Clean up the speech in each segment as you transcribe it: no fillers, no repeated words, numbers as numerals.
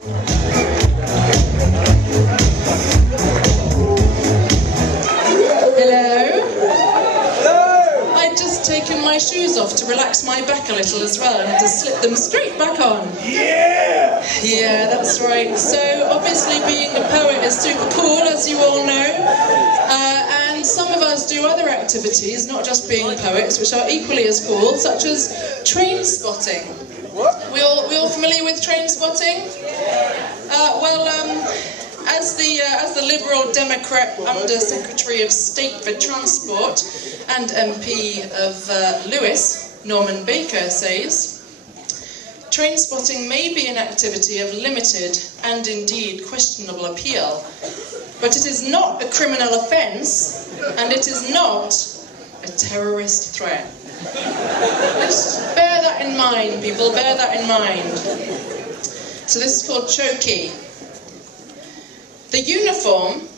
My shoes off to relax my back a little as well and to slip them straight back on. Yeah! Yeah, that's right. So obviously being a poet is super cool, as you all know. And some of us do other activities, not just being poets, which are equally as cool, such as train spotting. We all familiar with train spotting? As the Liberal Democrat Under Secretary of State for Transport and MP of Lewis, Norman Baker, says, train spotting may be an activity of limited and indeed questionable appeal, but it is not a criminal offence and it is not a terrorist threat. Just bear that in mind, people, bear that in mind. So this is called chokey. The uniform,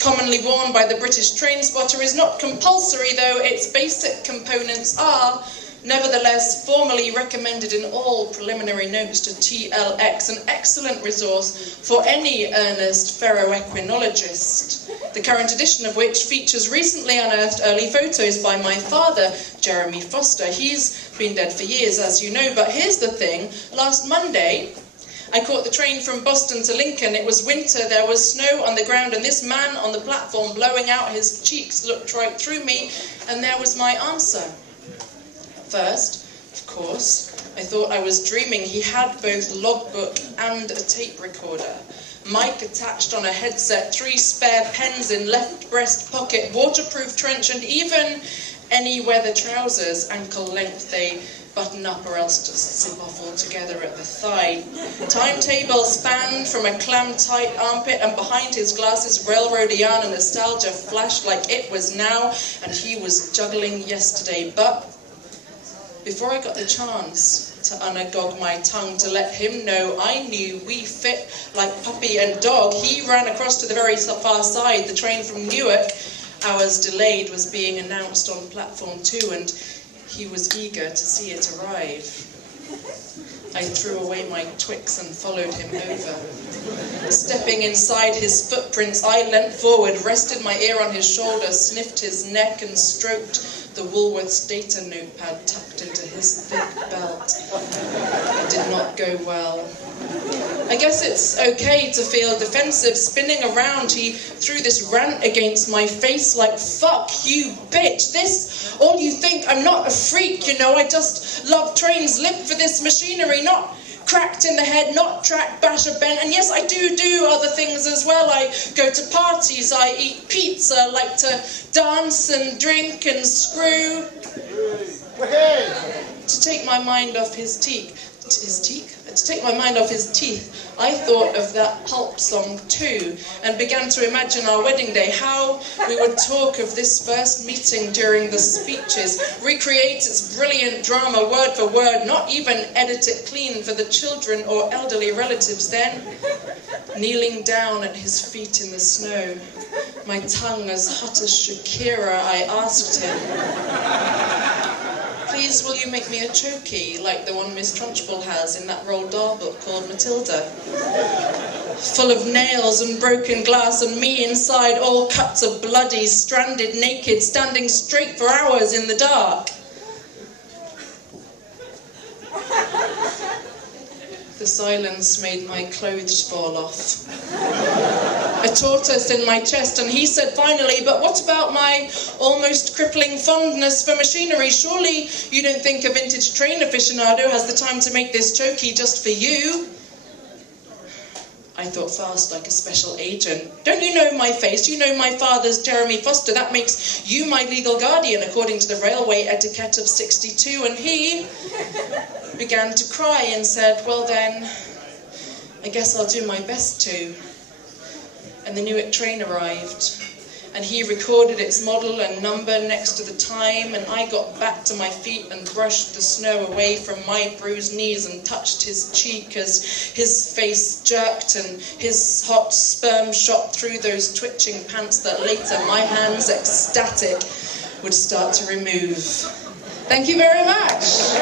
commonly worn by the British train spotter, is not compulsory, though its basic components are, nevertheless, formally recommended in all preliminary notes to TLX, an excellent resource for any earnest ferroequinologist, the current edition of which features recently unearthed early photos by my father, Jeremy Foster. He's been dead for years, as you know, but here's the thing. Last Monday, I caught the train from Boston to Lincoln. It was winter, there was snow on the ground, and this man on the platform blowing out his cheeks looked right through me, and there was my answer. First, of course, I thought I was dreaming. He had both logbook and a tape recorder. Mic attached on a headset, 3 spare pens in left breast pocket, waterproof trench, and even any weather trousers, ankle length. They button up or else just zip off altogether at the thigh. Timetable spanned from a clam-tight armpit, and behind his glasses railroadiana nostalgia flashed like it was now and he was juggling yesterday. But before I got the chance to unagog my tongue to let him know I knew we fit like puppy and dog, he ran across to the very far side. The train from Newark, hours delayed, was being announced on platform 2, and he was eager to see it arrive. I threw away my Twix and followed him over. Stepping inside his footprints, I leant forward, rested my ear on his shoulder, sniffed his neck and stroked the Woolworths data notepad tucked into his thick belt. It did not go well. I guess it's okay to feel defensive. Spinning around, he threw this rant against my face like, fuck you, bitch. This, all you think, I'm not a freak, you know. I just love trains, live for this machinery, not cracked in the head, not track basher bent. And yes, I do other things as well. I go to parties, I eat pizza, like to dance and drink and screw. To take my mind off his teeth. To take my mind off his teeth, I thought of that Pulp song too, and began to imagine our wedding day, how we would talk of this first meeting during the speeches, recreate its brilliant drama word for word, not even edit it clean for the children or elderly relatives. Then, kneeling down at his feet in the snow, my tongue as hot as Shakira, I asked him, please, will you make me a chokey, like the one Miss Trunchbull has in that Roald Dahl book called Matilda? Full of nails and broken glass, and me inside, all cuts of bloody, stranded, naked, standing straight for hours in the dark. The silence made my clothes fall off. A tortoise in my chest, and he said finally, but what about my almost crippling fondness for machinery? Surely you don't think a vintage train aficionado has the time to make this chokey just for you? I thought fast, like a special agent. Don't you know my face? You know my father's Jeremy Foster. That makes you my legal guardian, according to the railway etiquette of 62. And he began to cry and said, well then, I guess I'll do my best to. And the Newark train arrived, and he recorded its model and number next to the time, and I got back to my feet and brushed the snow away from my bruised knees and touched his cheek as his face jerked and his hot sperm shot through those twitching pants that later my hands, ecstatic, would start to remove. Thank you very much.